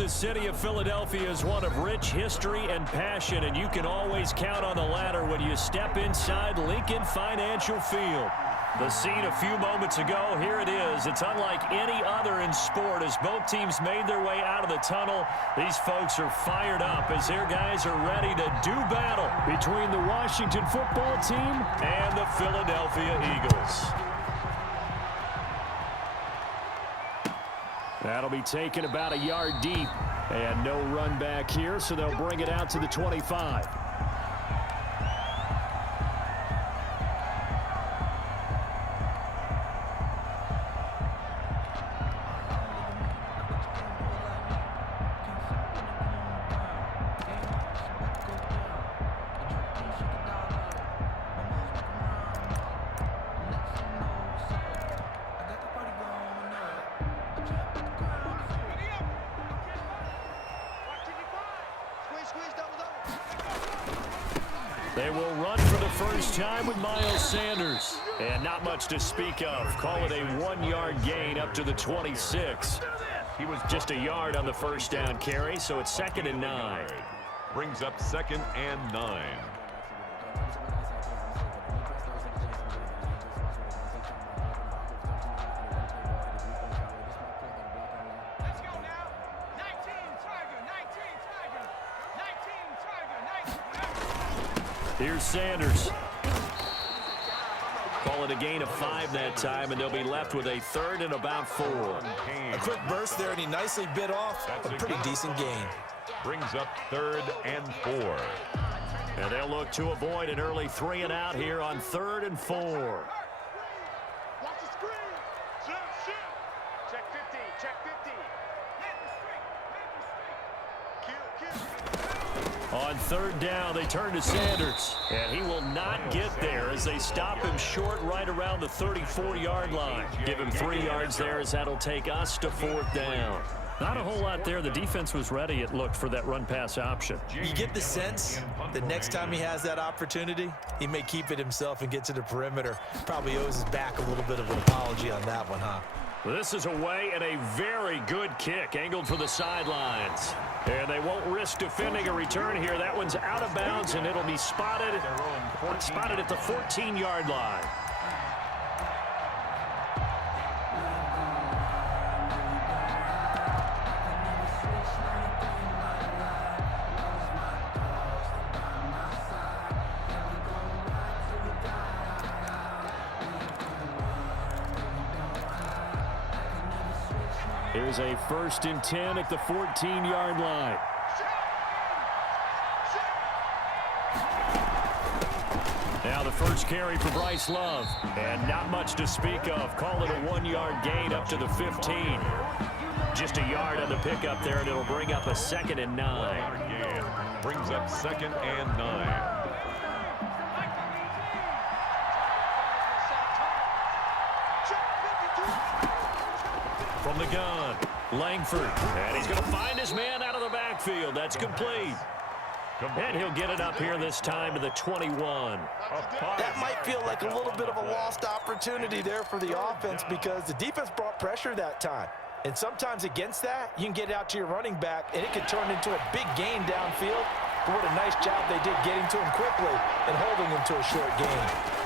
The city of Philadelphia is one of rich history and passion, and you can always count on the latter when you step inside Lincoln Financial Field. The scene a few moments ago, here it is. It's unlike any other in sport. As both teams made their way out of the tunnel, these folks are fired up as their guys are ready to do battle between the Washington football team and the Philadelphia Eagles. That'll be taken about a yard deep. And no run back here, so they'll bring it out to the 25. They will run for the first time with Miles Sanders. And not much to speak of. Call it a 1-yard gain up to the 26. He was just a yard on the first down carry, so it's 2nd and 9. Brings up 2nd and 9. Here's Sanders. Call it a gain of 5 that time, and they'll be left with a 3rd and about 4. A quick burst there, and he nicely bit off a pretty decent gain. Brings up 3rd and 4. And they'll look to avoid an early 3 and out here on 3rd and 4. On 3rd down, they turn to Sanders. And he will not get there as they stop him short right around the 34-yard line. Give him 3 yards there as that'll take us to 4th down. Not a whole lot there. The defense was ready, it looked, for that run-pass option. You get the sense that next time he has that opportunity, he may keep it himself and get to the perimeter. Probably owes his back a little bit of an apology on that one, huh? This is away and a very good kick, angled for the sidelines. And they won't risk defending a return here. That one's out of bounds, and it'll be spotted at the 14-yard line. Here's a 1st and 10 at the 14-yard line. Now the first carry for Bryce Love. And not much to speak of. Call it a 1-yard gain up to the 15. Just a yard on the pickup there, and it'll bring up a 2nd and 9. Brings up 2nd and 9. From the gun, Langford. And he's going to find his man out of the backfield. That's complete. And he'll get it up here this time to the 21. That might feel like a little bit of a lost opportunity there for the offense because the defense brought pressure that time. And sometimes against that, you can get it out to your running back, and it could turn into a big gain downfield. But what a nice job they did getting to him quickly and holding him to a short gain.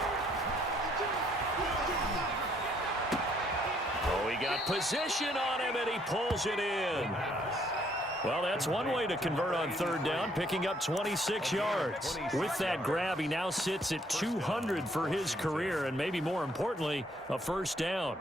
Got position on him, and he pulls it in. Well, that's one way to convert on 3rd down, picking up 26 yards. With that grab, he now sits at 200 for his career, and maybe more importantly, a 1st down.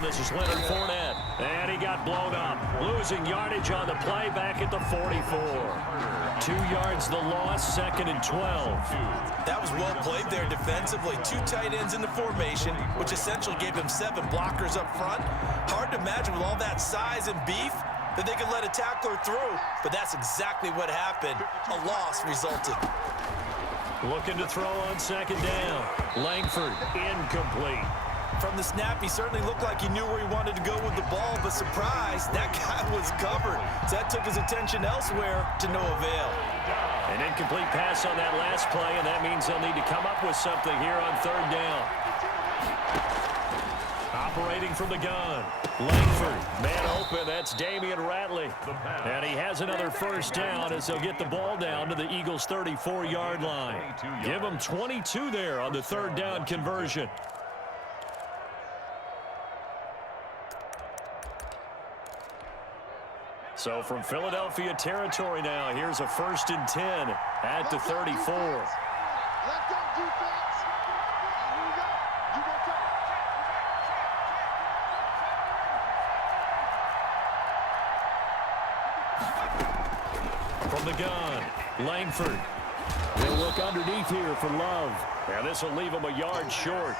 This is Leonard Fournette, and he got blown up. Losing yardage on the play back at the 44. 2 yards the loss, 2nd and 12. That was well played there defensively. 2 tight ends in the formation, which essentially gave him 7 blockers up front. Hard to imagine with all that size and beef that they could let a tackler through, but that's exactly what happened. A loss resulted. Looking to throw on second down. Langford, incomplete. From the snap, he certainly looked like he knew where he wanted to go with the ball, but surprise, that guy was covered. So that took his attention elsewhere to no avail. An incomplete pass on that last play, and that means they'll need to come up with something here on third down. Operating from the gun. Langford, man open, that's Damian Ratley. And he has another first down as they'll get the ball down to the Eagles' 34-yard line. Give them 22 there on the third down conversion. So from Philadelphia territory now, here's a 1st and 10 at the 34. Let's go, defense. Here we go. You go From the gun, Langford. They'll look underneath here for Love. And this will leave him a yard short.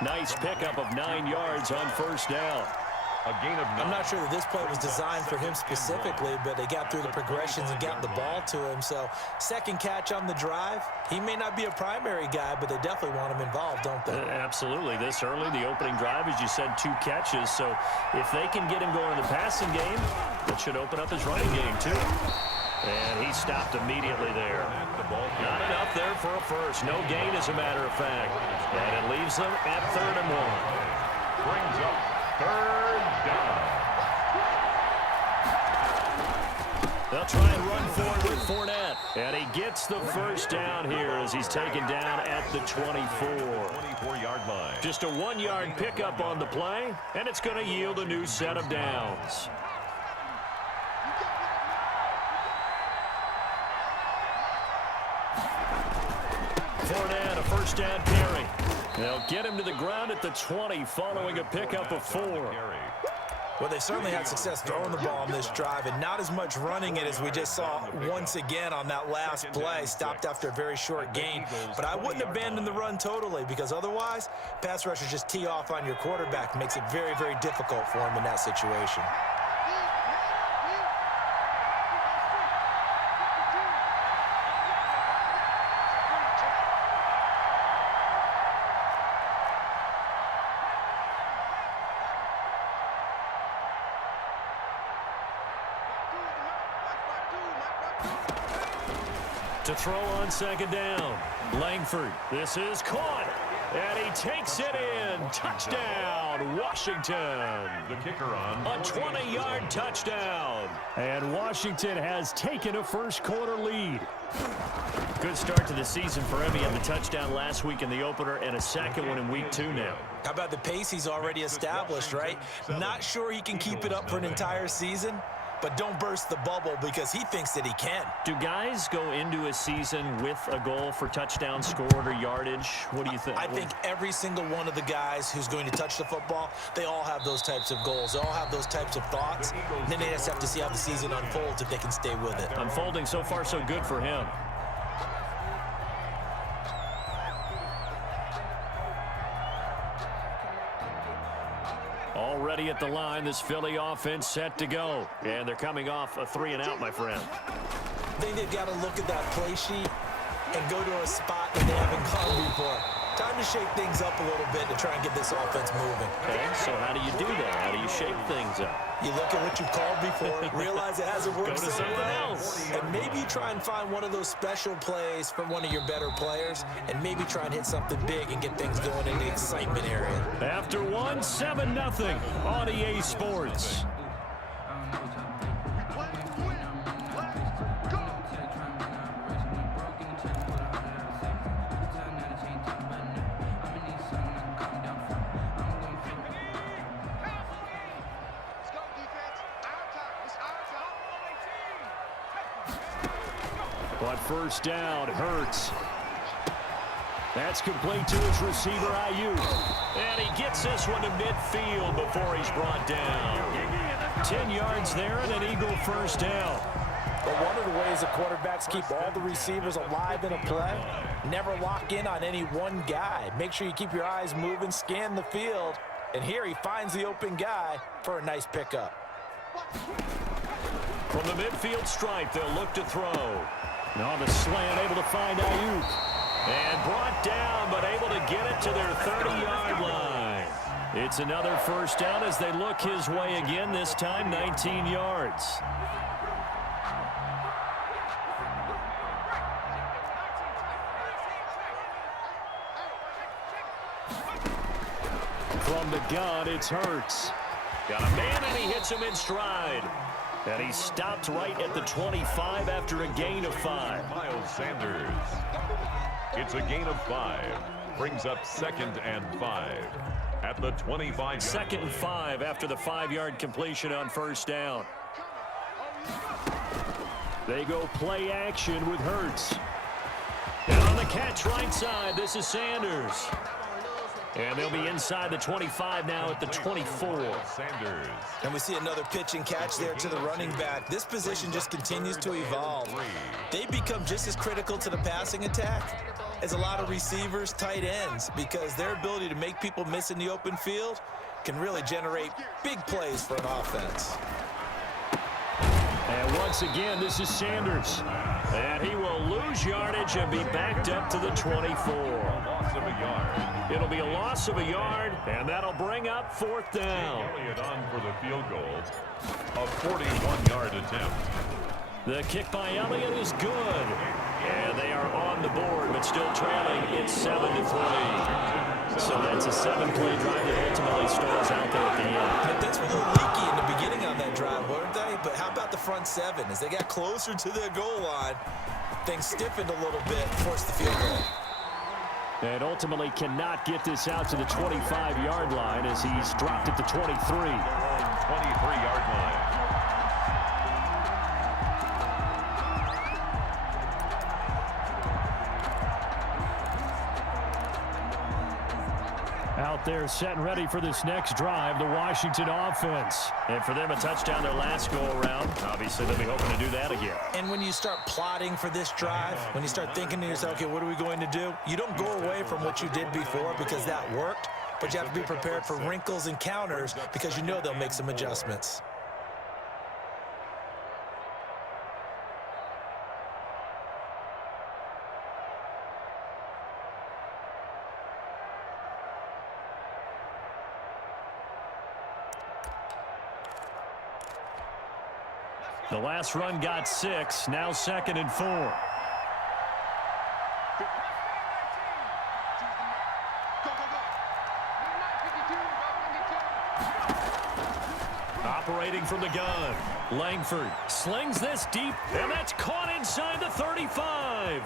Nice pickup of 9 yards on first down. A gain of 9. I'm not sure that this play was designed for him specifically, but they got through the progressions and got the ball to him. So second catch on the drive. He may not be a primary guy, but they definitely want him involved, don't they? Absolutely. This early, the opening drive, as you said, 2 catches. So if they can get him going in the passing game, that should open up his running game too. And he stopped immediately there. Not enough there for a first. No gain, as a matter of fact. And it leaves them at 3rd and 1. Brings up 3rd down. They'll try and run forward with Fournette. And he gets the first down here as he's taken down at the 24. 24-yard line. Just a 1-yard pickup on the play, and it's going to yield a new set of downs. Fournette, a first down carry. They'll get him to the ground at the 20 following a pickup of 4. Well, they certainly had success throwing the ball on this drive and not as much running it as we just saw once again on that last play. Stopped after a very short gain. But I wouldn't abandon the run totally because otherwise, pass rushers just tee off on your quarterback. Makes it very, very difficult for him in that situation. To throw on second down. Langford, this is caught. And he takes it in. Touchdown, Washington. The kicker on. A 20-yard touchdown. And Washington has taken a first-quarter lead. Good start to the season for him. He had the touchdown last week in the opener and a second one in week 2 now. How about the pace he's already established, right? Not sure he can keep it up for an entire season, but don't burst the bubble because he thinks that he can. Do guys go into a season with a goal for touchdown scored or yardage? What do you think? I think every single one of the guys who's going to touch the football, they all have those types of goals. They all have those types of thoughts. And then they just have to see how the season unfolds if they can stay with it. Unfolding so far so good for him. Already at the line, this Philly offense set to go. And they're coming off a 3-and-out, my friend. I think they've got to look at that play sheet and go to a spot that they haven't gone before. Time to shake things up a little bit to try and get this offense moving. Okay, so how do you do that? How do you shake things up? You look at what you called before, realize it hasn't worked Go to so something well, else. and maybe try and find one of those special plays from one of your better players, and maybe try and hit something big and get things going in the excitement area. After 7-0 on EA Sports. But first down, Hurts. That's complete to his receiver, Ayuk. And he gets this one to midfield before he's brought down. 10 yards there and an Eagle first down. But one of the ways the quarterbacks keep all the receivers alive in a play, never lock in on any one guy. Make sure you keep your eyes moving, scan the field. And here he finds the open guy for a nice pickup. From the midfield stripe, they'll look to throw. Now the slant able to find Ayuk. And brought down, but able to get it to their 30-yard line. It's another first down as they look his way again, this time 19 yards. From the gun, it's Hurts. Got a man, and he hits him in stride. And he stopped right at the 25 after a gain of 5. Miles Sanders. It's a gain of 5. Brings up 2nd and 5 at the 25. 2nd and 5 after the 5-yard completion on first down. They go play action with Hurts. And on the catch right side, this is Sanders. And they'll be inside the 25 now at the 24. Sanders. And we see another pitch and catch there to the running back. This position just continues to evolve. They become just as critical to the passing attack as a lot of receivers, tight ends, because their ability to make people miss in the open field can really generate big plays for an offense. And once again, this is Sanders. And he will lose yardage and be backed up to the 24. Loss of a yard. It'll be a loss of a yard, and that'll bring up 4th down. Elliott on for the field goal. A 41-yard attempt. The kick by Elliott is good. And they are on the board, but still trailing. It's 7-3. So that's a 7-play drive that ultimately stalls out there at the end. But that's a little leaky in the beginning on that drive, weren't they? But how about the front 7? As they got closer to their goal line, things stiffened a little bit, forced the field goal. And ultimately cannot get this out to the 25-yard line as he's dropped at the 23. 23-yard line. Out there set and ready for this next drive, the Washington offense. And for them, a touchdown their last go-around. Obviously, they'll be hoping to do that again. And when you start plotting for this drive, when you start thinking to yourself, okay, what are we going to do? You don't go away from what you did before because that worked, but you have to be prepared for wrinkles and counters because you know they'll make some adjustments. The last run got 6, now 2nd and 4. Operating from the gun, Langford slings this deep, and that's caught inside the 35.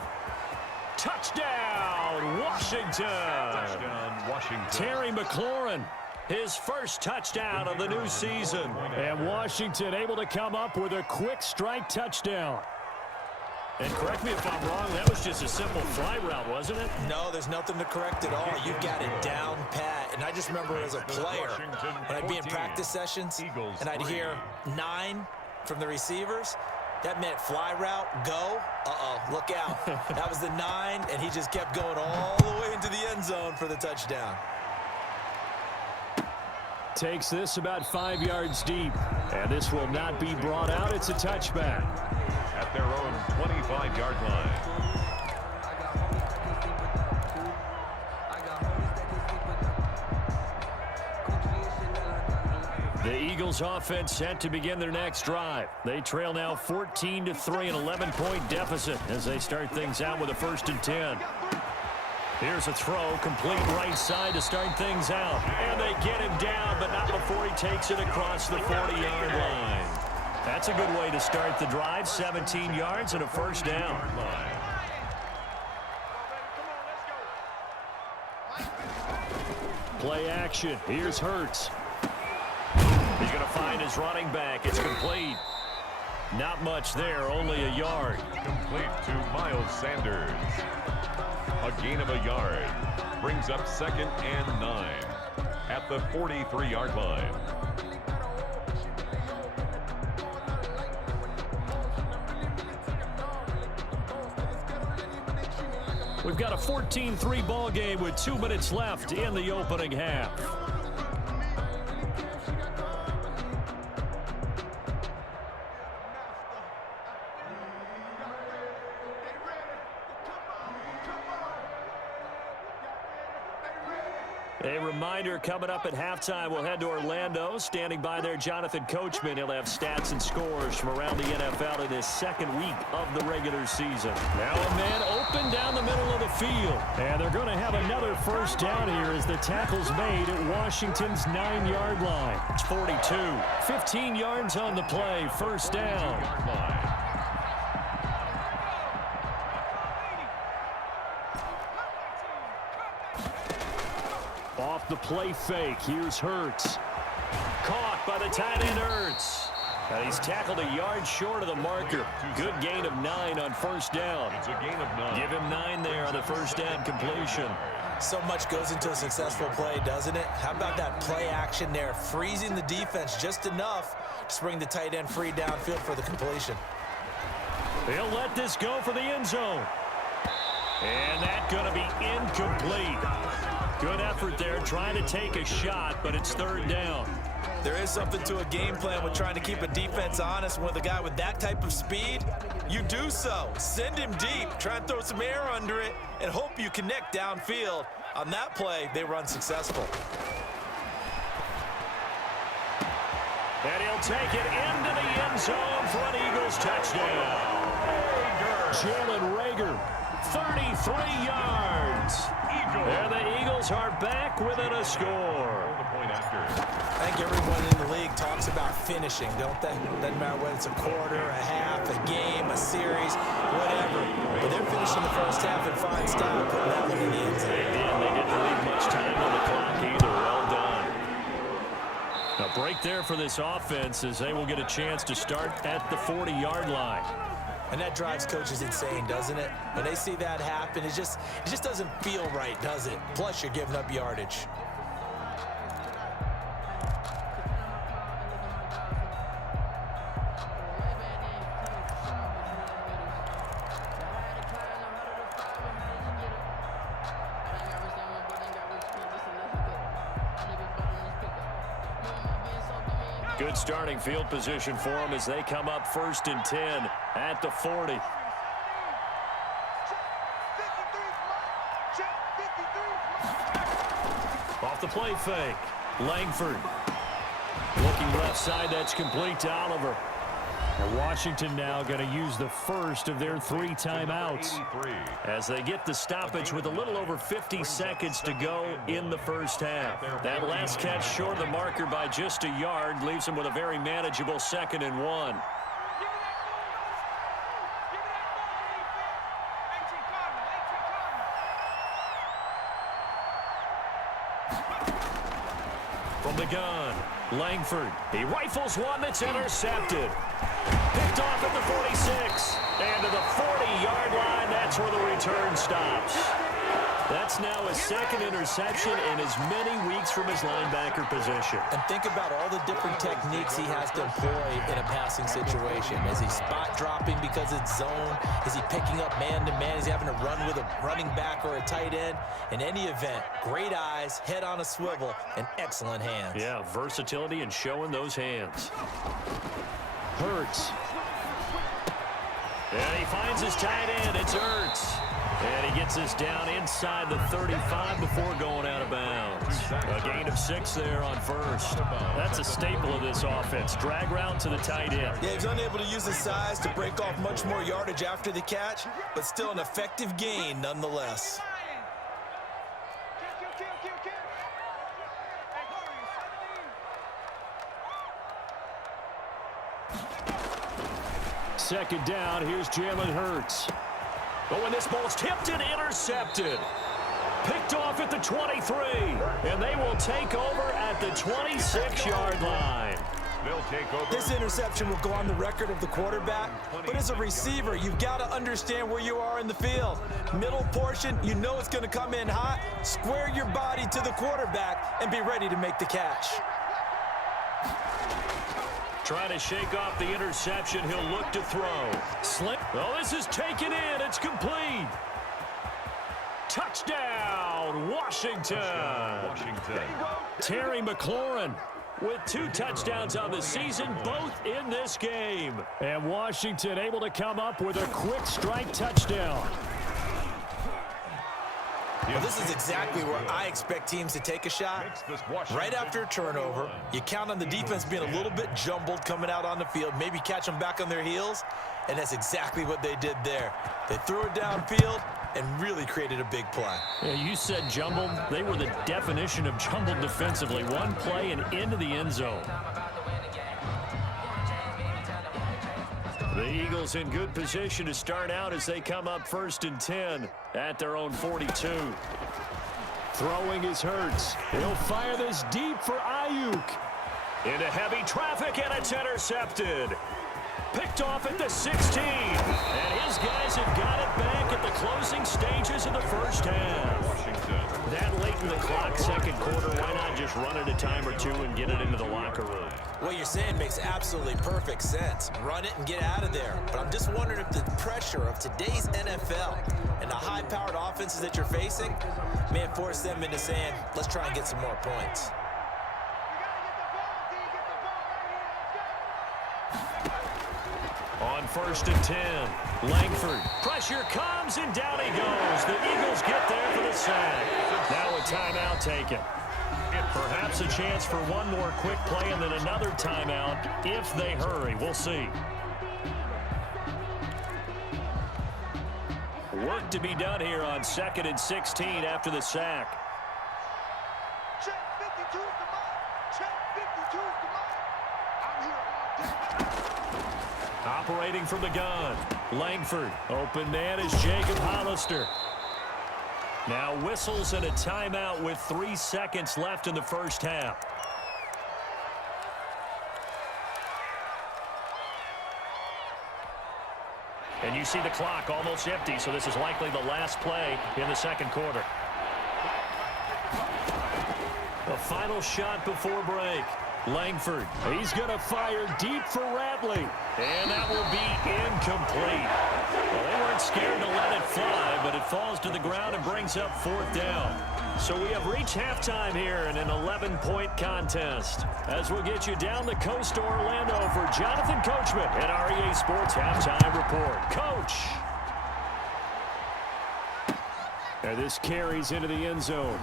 Touchdown, Washington. Touchdown, Washington. Terry McLaurin. His first touchdown of the new season. And Washington able to come up with a quick strike touchdown. And correct me if I'm wrong, that was just a simple fly route, wasn't it? No, there's nothing to correct at all. You've got it down pat. And I just remember as a player, when I'd be in practice sessions, and I'd hear 9 from the receivers, that meant fly route, go. Uh-oh, look out. That was the 9, and he just kept going all the way into the end zone for the touchdown. Takes this about 5 yards deep. And this will not be brought out. It's a touchback. At their own 25-yard line. The Eagles offense set to begin their next drive. They trail now 14-3, an 11-point deficit as they start things out with a 1st and 10. Here's a throw, complete right side to start things out. And they get him down, but not before he takes it across the 40-yard line. That's a good way to start the drive, 17 yards and a 1st down. Play action. Here's Hurts. He's going to find his running back. It's complete. Not much there, only a yard. Complete to Miles Sanders. A gain of a yard. Brings up 2nd and 9 at the 43-yard line. We've got a 14-3 ball game with 2 minutes left in the opening half. A reminder, coming up at halftime, we'll head to Orlando. Standing by there, Jonathan Coachman. He'll have stats and scores from around the NFL in his second week of the regular season. Now a man open down the middle of the field. And they're going to have another first down here as the tackle's made at Washington's 9-yard line. It's 42. 15 yards on the play. First down. Off the play fake, here's Hurts. Caught by the tight end Hurts. And he's tackled a yard short of the marker. Good gain of 9 on first down. It's a gain of 9. Give him 9 there on the first down completion. So much goes into a successful play, doesn't it? How about that play action there, freezing the defense just enough to bring the tight end free downfield for the completion. They'll let this go for the end zone. And that's going to be incomplete. Good effort there, trying to take a shot, but it's third down. There is something to a game plan with trying to keep a defense honest. With a guy with that type of speed, you do so. Send him deep, try and throw some air under it, and hope you connect downfield. On that play, they were unsuccessful. And he'll take it into the end zone for an Eagles touchdown. Jalen Reagor, 33 yards. And the Eagles are back within a score. I think everyone in the league talks about finishing, don't they? Doesn't matter whether it's a quarter, a half, a game, a series, whatever. But they're finishing the first half in fine style, putting that one in the end zone. They didn't leave much time on the clock either. Well done. A break there for this offense as they will get a chance to start at the 40-yard line. And that drives coaches insane, doesn't it? When they see that happen, it just doesn't feel right, does it? Plus, you're giving up yardage. Good starting field position for them as they come up 1st and 10 at the 40. Off the play fake. Langford. Looking left side, that's complete to Oliver. And Washington now going to use the first of their 3 timeouts as they get the stoppage with a little over 50 seconds to go in the first half. That last catch short of the marker by just a yard leaves them with a very manageable 2nd and 1. From the gun, Langford. He rifles one that's intercepted. Picked off at the 46. And to the 40-yard line, that's where the return stops. That's now his 2nd interception in as many weeks from his linebacker position. And think about all the different techniques he has to employ in a passing situation. Is he spot dropping because it's zone? Is he picking up man-to-man? Is he having to run with a running back or a tight end? In any event, great eyes, head on a swivel, and excellent hands. Yeah, versatility and showing those hands. Hurts. And he finds his tight end. It's Hurts. And he gets us down inside the 35 before going out of bounds. A gain of 6 there on first. That's a staple of this offense. Drag route to the tight end. Yeah, he's unable to use his size to break off much more yardage after the catch, but still an effective gain nonetheless. Second down, here's Jalen Hurts. But when this ball's tipped and intercepted. Picked off at the 23. And they will take over at the 26-yard line. They'll take over. This interception will go on the record of the quarterback, but as a receiver, you've got to understand where you are in the field. Middle portion, you know it's going to come in hot. Square your body to the quarterback and be ready to make the catch. Trying to shake off the interception. He'll look to throw. Slip. Oh, this is taken in. It's complete. Touchdown, Washington. Terry McLaurin with 2 touchdowns on the season, both in this game. And Washington able to come up with a quick strike touchdown. Well, this is exactly where I expect teams to take a shot. Right after a turnover, you count on the defense being a little bit jumbled coming out on the field, maybe catch them back on their heels, and that's exactly what they did there. They threw it downfield and really created a big play. Yeah, you said jumbled. They were the definition of jumbled defensively. One play and into the end zone. The Eagles in good position to start out as they come up 1st and 10 at their own 42. Throwing is Hurts. He'll fire this deep for Ayuk. Into heavy traffic, and it's intercepted. Picked off at the 16. And his guys have got it back at the closing stages of the first half. That late in the clock, second quarter, why not just run it a time or two and get it into the locker room? What you're saying makes absolutely perfect sense. Run it and get out of there. But I'm just wondering if the pressure of today's NFL and the high-powered offenses that you're facing may have forced them into saying, let's try and get some more points. On 1st and 10, Langford. Pressure comes, and down he goes. The Eagles get there for the sack. Now a timeout taken. Perhaps a chance for one more quick play and then another timeout if they hurry. We'll see. Work to be done here on 2nd and 16 after the sack. Check 52's the mark. Check 52's the mark. I'm here all day. Operating from the gun, Langford. Open man is Jacob Hollister. Now whistles and a timeout with 3 seconds left in the first half. And you see the clock almost empty, so this is likely the last play in the second quarter. The final shot before break. Langford, he's going to fire deep for Ratley. And that will be incomplete. Well, they weren't scared to let it fly, but it falls to the ground and brings up 4th down. So we have reached halftime here in an 11-point contest. As we'll get you down the coast to Orlando for Jonathan Coachman at our EA Sports Halftime Report. Coach! And this carries into the end zone.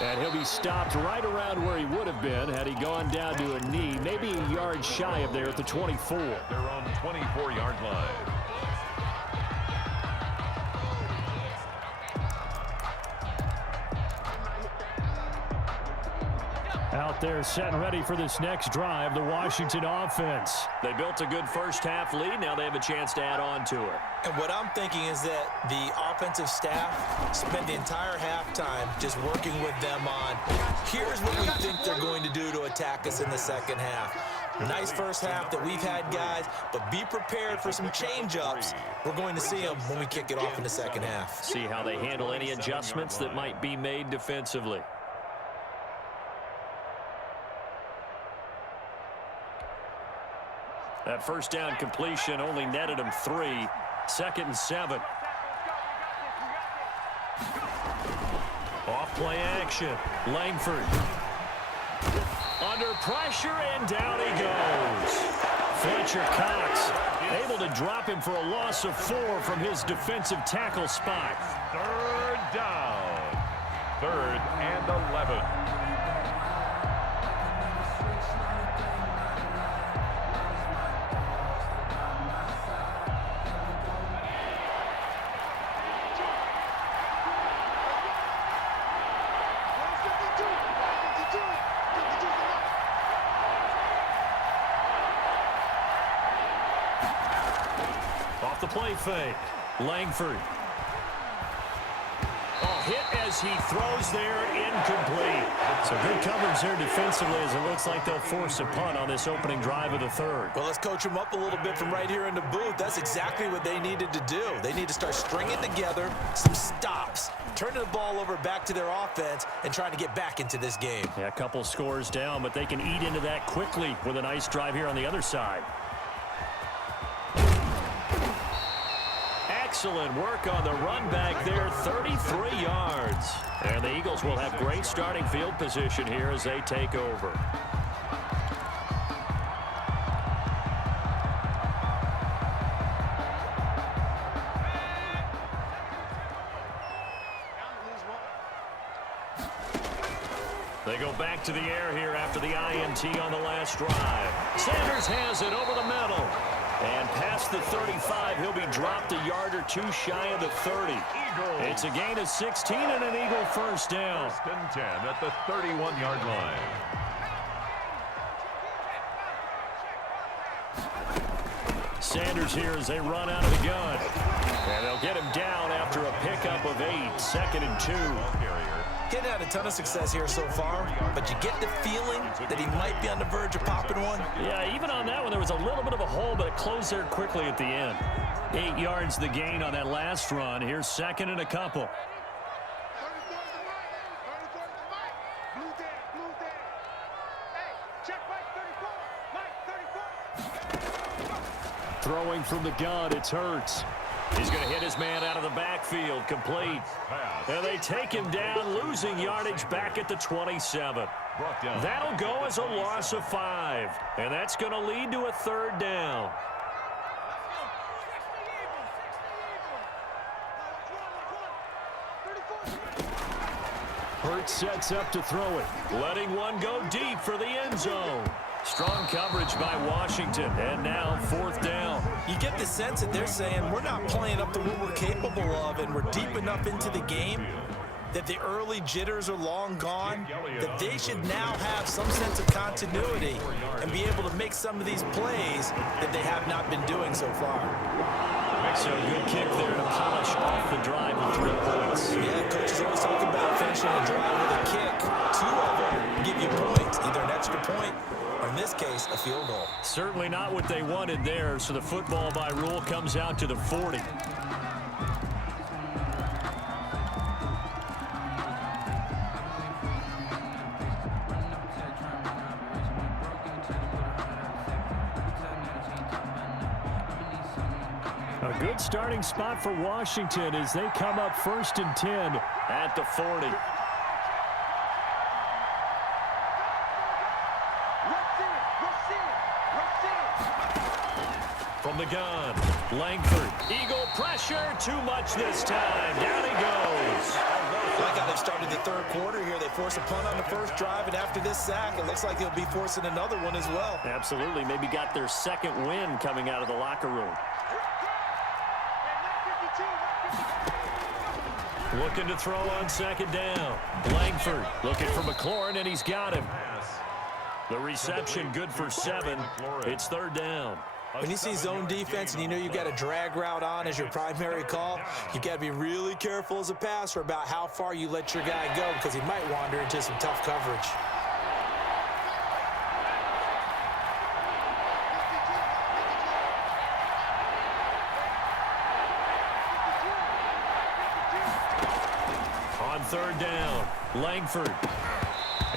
And he'll be stopped right around where he would have been had he gone down to a knee, maybe a yard shy of there at the 24. They're on 24-yard line. Out there set and ready for this next drive, the Washington offense. They built a good first half lead. Now they have a chance to add on to it. And what I'm thinking is that the offensive staff spent the entire halftime just working with them on, here's what we think they're going to do to attack us in the second half. Nice first half that we've had, guys, but be prepared for some change-ups. We're going to see them when we kick it off in the second half. See how they handle any adjustments that might be made defensively. That first down completion only netted him 3. 2nd and 7. Off play action. Langford. Under pressure, and down he goes. Fletcher Cox able to drop him for a loss of 4 from his defensive tackle spot. 3rd down. 3rd and 11. The play fake. Langford. Hit as he throws there, incomplete. So good coverage there defensively as it looks like they'll force a punt on this opening drive of the 3rd. Well, let's coach them up a little bit from right here in the booth. That's exactly what they needed to do. They need to start stringing together some stops, turning the ball over back to their offense, and trying to get back into this game. Yeah, a couple scores down, but they can eat into that quickly with a nice drive here on the other side. Excellent work on the run back there, 33 yards. And the Eagles will have great starting field position here as they take over. They go back to the air here after the INT on the last drive. Sanders has it over the middle. And past the 35, he'll be dropped a yard or two shy of the 30. It's a gain of 16 and an Eagle first down. First and 10 at the 31-yard line. Sanders here as they run out of the gun. And they'll get him down after a pickup of 8, 2nd and 2. Getting had a ton of success here so far, but you get the feeling that he might be on the verge of popping one. Yeah, even on that one, there was a little bit of a hole, but it closed there quickly at the end. 8 yards the gain on that last run. Here's 2nd and a couple. Throwing from the gun, it's Hurts. He's going to hit his man out of the backfield, complete. And they take him down, losing yardage back at the 27. That'll go as a loss of 5. And that's going to lead to a 3rd down. Hurts sets up to throw it, letting one go deep for the end zone. Strong coverage by Washington, and now 4th down. You get the sense that they're saying we're not playing up to what we're capable of, and we're deep enough into the game that the early jitters are long gone, that they should now have some sense of continuity and be able to make some of these plays that they have not been doing so far. So good kick there to polish off the drive with 3 points. Yeah, coaches always talk about finishing a drive with a kick. 2 of them give you points, either an extra point or in this case, a field goal. Certainly not what they wanted there, so the football by rule comes out to the 40. A good starting spot for Washington as they come up 1st and 10 at the 40. From the gun, Langford. Eagle pressure, too much this time. Down he goes. Like how they started the 3rd quarter here. They force a punt on the 1st drive, and after this sack, it looks like they'll be forcing another one as well. Absolutely. Maybe got their 2nd win coming out of the locker room. Looking to throw on 2nd down. Langford looking for McLaurin, and he's got him. The reception good for 7. It's 3rd down. When you see zone defense and you know you've got a drag route on as your primary call, you've got to be really careful as a passer about how far you let your guy go because he might wander into some tough coverage. On 3rd down, Langford.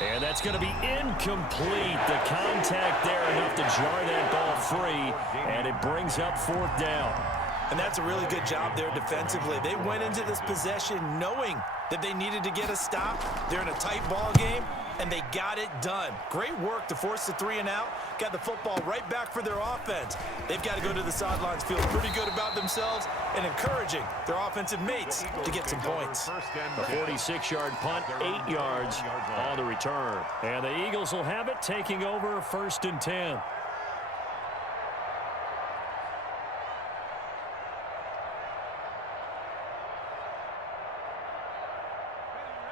And that's going to be incomplete. The contact there enough to jar that ball free, and it brings up 4th down. And that's a really good job there defensively. They went into this possession knowing that they needed to get a stop. They're in a tight ball game, and they got it done. Great work to force the 3 and out. Got the football right back for their offense. They've got to go to the sidelines feeling pretty good about themselves and encouraging their offensive mates to get some points. A 46-yard punt, 8 yards on the return. And the Eagles will have it, taking over 1st and 10.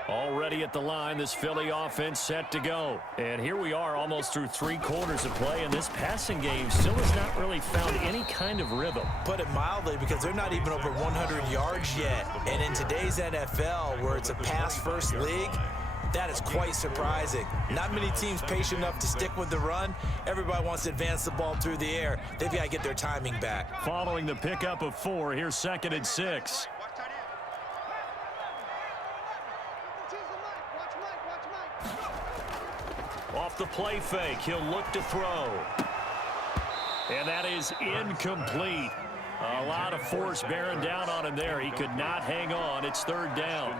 Already at the line, this Philly offense set to go. And here we are almost through 3 quarters of play, and this passing game still has not really found any kind of rhythm. Put it mildly, because they're not even over 100 yards yet. And in today's NFL, where it's a pass-first league, that is quite surprising. Not many teams patient enough to stick with the run. Everybody wants to advance the ball through the air. They've got to get their timing back. Following the pickup of 4, here's 2nd and 6. Off the play fake, he'll look to throw. And that is incomplete. A lot of force bearing down on him there. He could not hang on. It's 3rd down.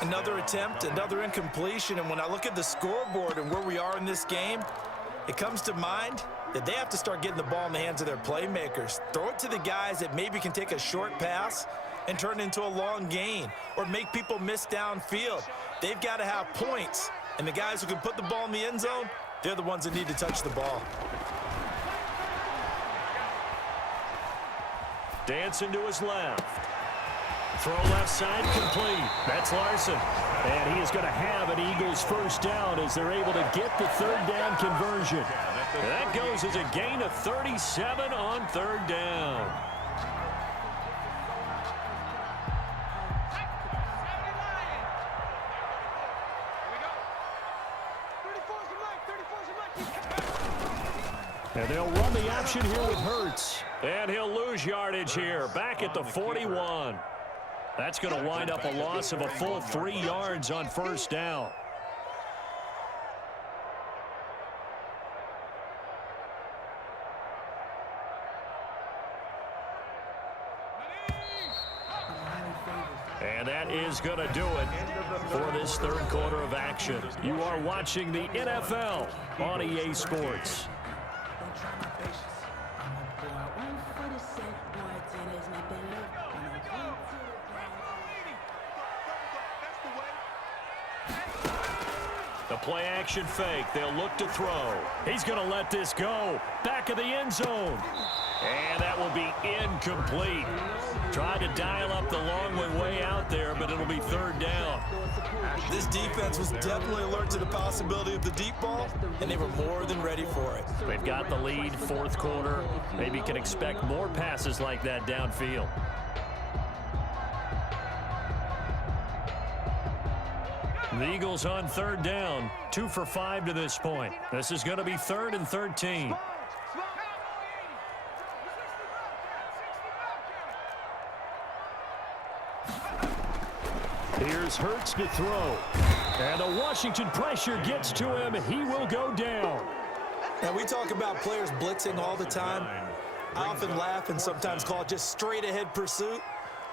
Another attempt, another incompletion. And when I look at the scoreboard and where we are in this game, it comes to mind that they have to start getting the ball in the hands of their playmakers. Throw it to the guys that maybe can take a short pass and turn it into a long gain or make people miss downfield. They've got to have points And the guys who can put the ball in the end zone, they're the ones that need to touch the ball. Dancing to his left. Throw left side complete. That's Larson. And he is going to have an Eagles first down as they're able to get the third down conversion. And that goes as a gain of 37 on third down. And they'll run the option here with Hurts. And he'll lose yardage here, back at the 41. That's going to wind up a loss of a full 3 yards on first down. And that is going to do it for this third quarter of action. You are watching the NFL on EA Sports. The play action fake. They'll look to throw. He's going to let this go. Back of the end zone. And that will be incomplete. Tried to dial up the long way out there, but it'll be third down. This defense was definitely alert to the possibility of the deep ball, and they were more than ready for it. They've got the lead, fourth quarter. Maybe can expect more passes like that downfield. The Eagles on third down, 2 for 5 to this point. This is going to be 3rd and 13. Here's Hurts to throw. And the Washington pressure gets to him. He will go down. Now, we talk about players blitzing all the time. I often laugh and sometimes call it just straight-ahead pursuit.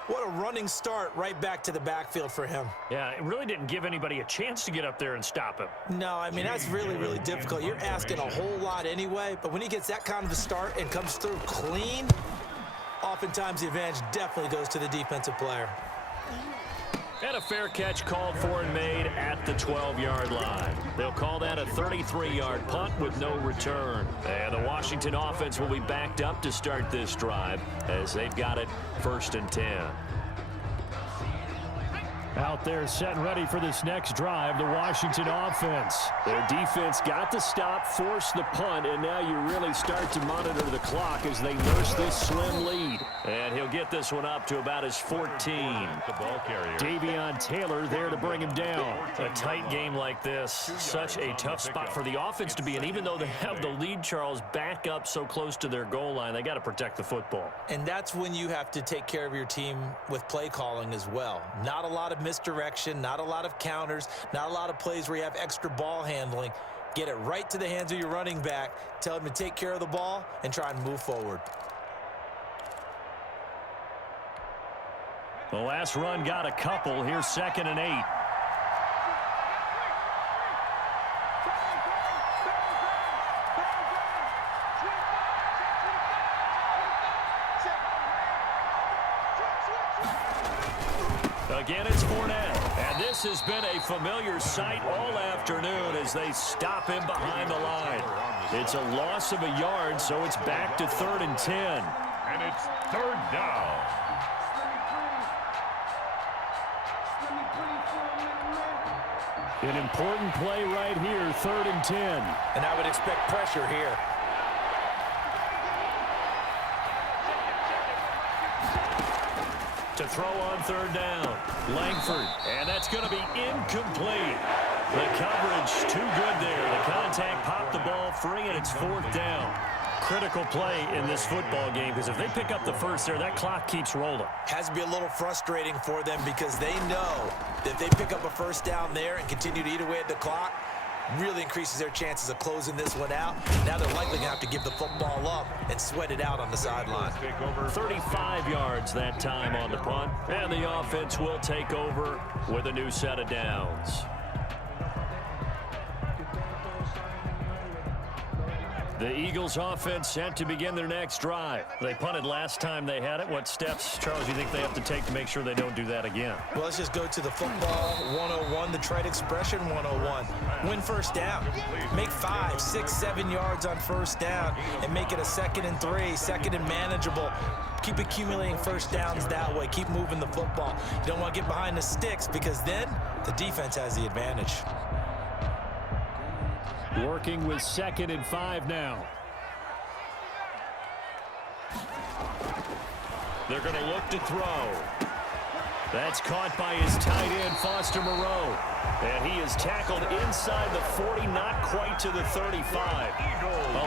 What a running start right back to the backfield for him. Yeah, it really didn't give anybody a chance to get up there and stop him. No, I mean, that's really, really difficult. You're asking a whole lot anyway, but when he gets that kind of a start and comes through clean, oftentimes the advantage definitely goes to the defensive player. And a fair catch called for and made at the 12-yard line. They'll call that a 33-yard punt with no return. And the Washington offense will be backed up to start this drive as they've got it 1st and 10. Out there set and ready for this next drive, the Washington offense. Their defense got the stop, forced the punt, and now you really start to monitor the clock as they nurse this slim lead. And he'll get this one up to about his 14. The ball carrier. Davion Taylor there to bring him down. A tight game like this, such a tough spot for the offense to be in. Even though they have the lead, Charles, back up so close to their goal line, they got to protect the football. And that's when you have to take care of your team with play calling as well. Not a lot of misdirection, not a lot of counters, not a lot of plays where you have extra ball handling. Get it right to the hands of your running back, tell him to take care of the ball, and try and move forward. The last run got a couple. Here's 2nd and 8. Again, it's Fournette. And this has been a familiar sight all afternoon as they stop him behind the line. It's a loss of a yard, so it's back to 3rd and 10. And it's 3rd down. An important play right here, 3rd and 10. And I would expect pressure here. To throw on 3rd down. Langford. And that's going to be incomplete. The coverage too good there. The contact popped the ball free, and it's 4th down. Critical play in this football game because if they pick up the first there, that clock keeps rolling. Has to be a little frustrating for them because they know that if they pick up a first down there and continue to eat away at the clock, really increases their chances of closing this one out. Now they're likely going to have to give the football up and sweat it out on the sideline. 35 yards that time on the punt, and the offense will take over with a new set of downs. The Eagles offense set to begin their next drive. They punted last time they had it. What steps, Charles, you think they have to take to make sure they don't do that again? Well, let's just go to the football 101, the trade expression 101. Win first down. Make 5, 6, 7 yards on first down and make it a 2nd and 3, 2nd and manageable. Keep accumulating first downs that way. Keep moving the football. You don't want to get behind the sticks because then the defense has the advantage. Working with 2nd and 5 now. They're going to look to throw. That's caught by his tight end, Foster Moreau. And he is tackled inside the 40, not quite to the 35.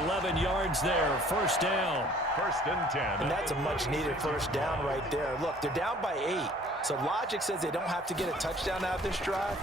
11 yards there, first down. 1st and 10. And that's a much-needed first down right there. Look, they're down by 8. So logic says they don't have to get a touchdown out of this drive.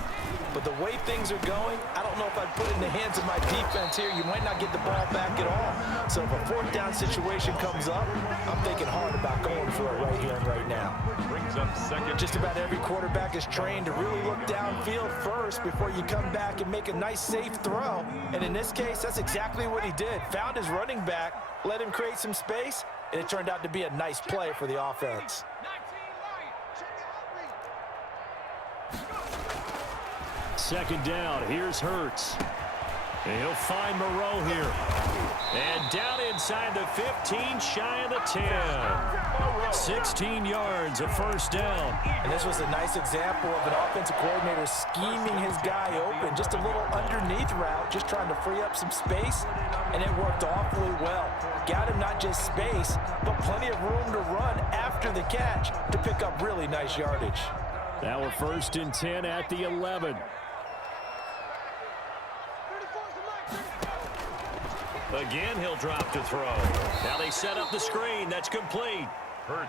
But the way things are going, I don't know if I'd put it in the hands of my defense here. You might not get the ball back at all. So if a 4th down situation comes up, I'm thinking hard about going for it right here and right now. Brings up 2nd. Just about every quarterback is trained to really look downfield first before you come back and make a nice, safe throw. And in this case, that's exactly what he did. Found his running back, let him create some space, and it turned out to be a nice play for the offense. 2nd down, here's Hurts. And he'll find Moreau here. And down inside the 15, shy of the 10. 16 yards, a first down. And this was a nice example of an offensive coordinator scheming his guy open. Just a little underneath route, just trying to free up some space, and it worked awfully well. Got him not just space, but plenty of room to run after the catch to pick up really nice yardage. Now we're 1st and 10 at the 11. Again, he'll drop to throw. Now they set up the screen. That's complete.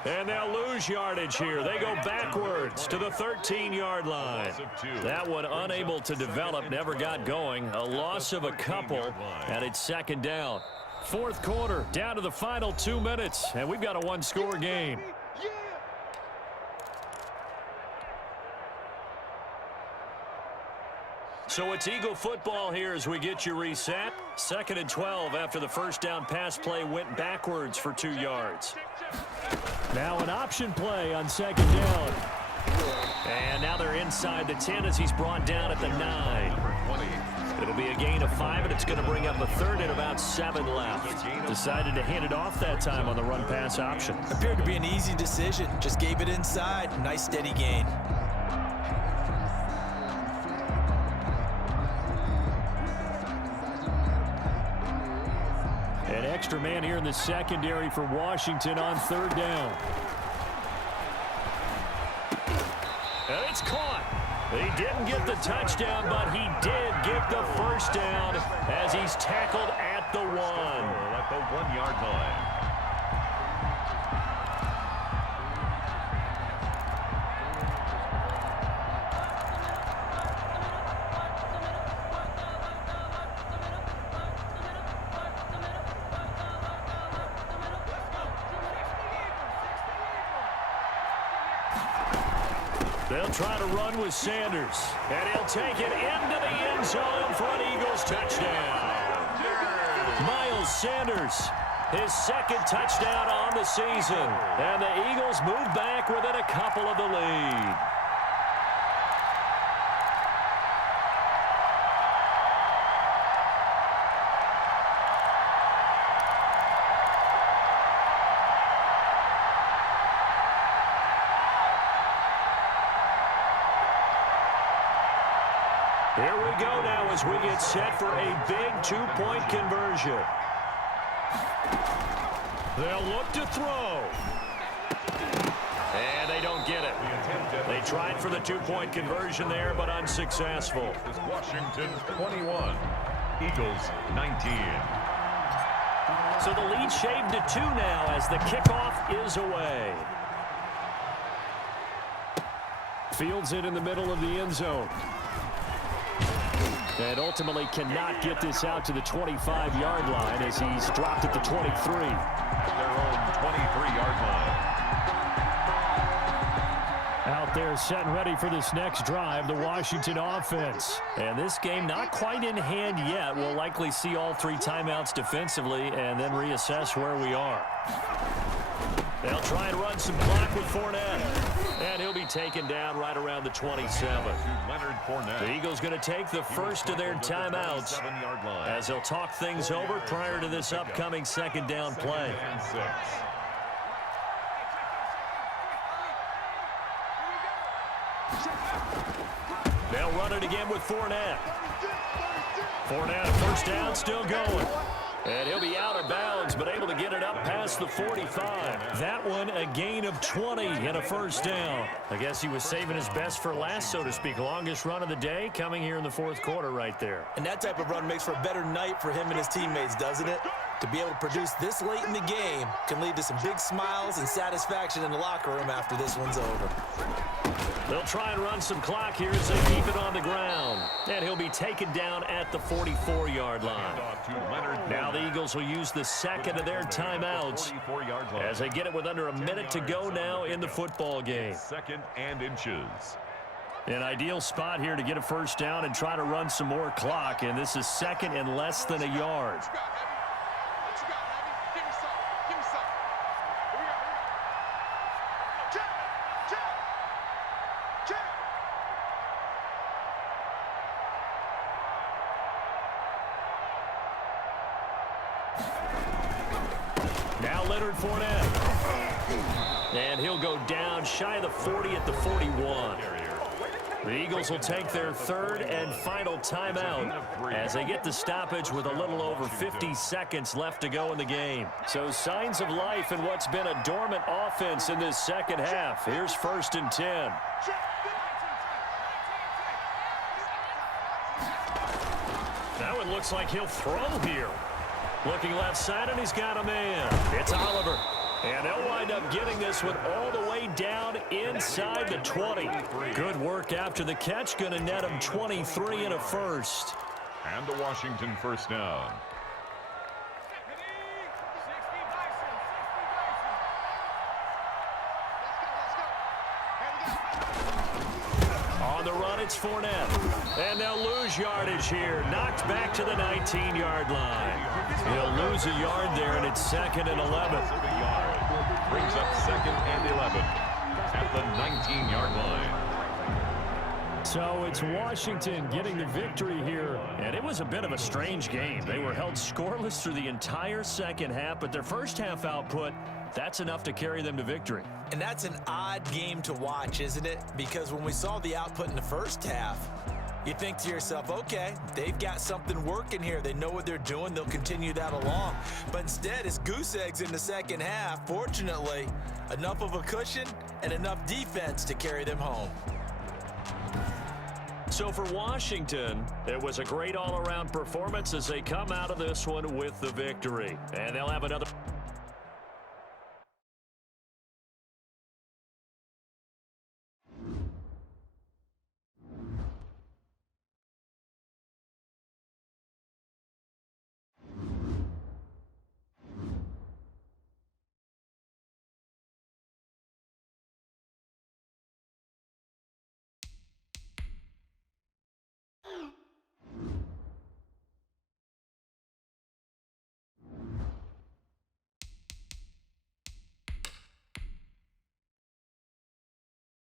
And they'll lose yardage here. They go backwards to the 13-yard line. That one unable to develop, never got going. A loss of a couple, and it's 2nd down. 4th quarter, down to the final 2 minutes, and we've got a one-score game. So it's Eagle football here as we get you reset. 2nd and 12 after the first down pass play went backwards for 2 yards. Now an option play on 2nd down. And now they're inside the 10 as he's brought down at the 9. It'll be a gain of 5, and it's going to bring up a 3rd and about 7 left. Decided to hand it off that time on the run-pass option. Appeared to be an easy decision. Just gave it inside. Nice steady gain. An extra man here in the secondary for Washington on 3rd down. And it's caught. He didn't get the touchdown, but he did get the first down as he's tackled at the 1. At the 1-yard line. They'll try to run with Sanders, and he'll take it into the end zone for an Eagles touchdown. Miles Sanders, his 2nd touchdown on the season, and the Eagles move back within a couple of the lead. Here we go now as we get set for a big 2-point conversion. They'll look to throw. And they don't get it. They tried for the 2-point conversion there, but unsuccessful. Washington 21, Eagles 19. So the lead shaved to 2 now as the kickoff is away. Fields it in the middle of the end zone. And ultimately cannot get this out to the 25-yard line as he's dropped at the 23. At their own 23-yard line. Out there set and ready for this next drive, the Washington offense. And this game not quite in hand yet. We'll likely see all 3 timeouts defensively and then reassess where we are. They'll try and run some clock with Fournette. And he'll be taken down right around the 27. The Eagles going to take the first of their timeouts as they'll talk things over prior to this upcoming second down play. They'll run it again with Fournette. Fournette, first down, still going. And he'll be out of bounds, but able to get it up past the 45. That one, a gain of 20 and a first down. I guess he was saving his best for last, so to speak. Longest run of the day coming here in the fourth quarter right there. And that type of run makes for a better night for him and his teammates, doesn't it? To be able to produce this late in the game can lead to some big smiles and satisfaction in the locker room after this one's over. They'll try and run some clock here as they keep it on the ground. And he'll be taken down at the 44-yard line. Now the Eagles will use the second of their timeouts as they get it with under a minute to go now in the football game. Second and inches. An ideal spot here to get a first down and try to run some more clock. And this is second and less than a yard. Fournette. And he'll go down shy of the 40 at the 41. The Eagles will take their third and final timeout as they get the stoppage with a little over 50 seconds left to go in the game. So signs of life in what's been a dormant offense in this second half. Here's 1st and 10. Now it looks like he'll throw here. Looking left side, and he's got a man. It's Oliver. And they'll wind up getting this one all the way down inside the 20. Good work after the catch. Going to net him 23 and a first. And the Washington first down. On the run, it's Fournette. And they'll lose yardage here. Knocked back to the 19-yard line. He'll lose a yard there, and it's 2nd and 11. Brings up 2nd and 11 at the 19-yard line. So it's Washington getting the victory here. And it was a bit of a strange game. They were held scoreless through the entire second half, but their first half output, that's enough to carry them to victory. And that's an odd game to watch, isn't it? Because when we saw the output in the first half, you think to yourself, okay, they've got something working here. They know what they're doing. They'll continue that along. But instead, it's goose eggs in the second half. Fortunately, enough of a cushion and enough defense to carry them home. So for Washington, it was a great all-around performance as they come out of this one with the victory. And they'll have another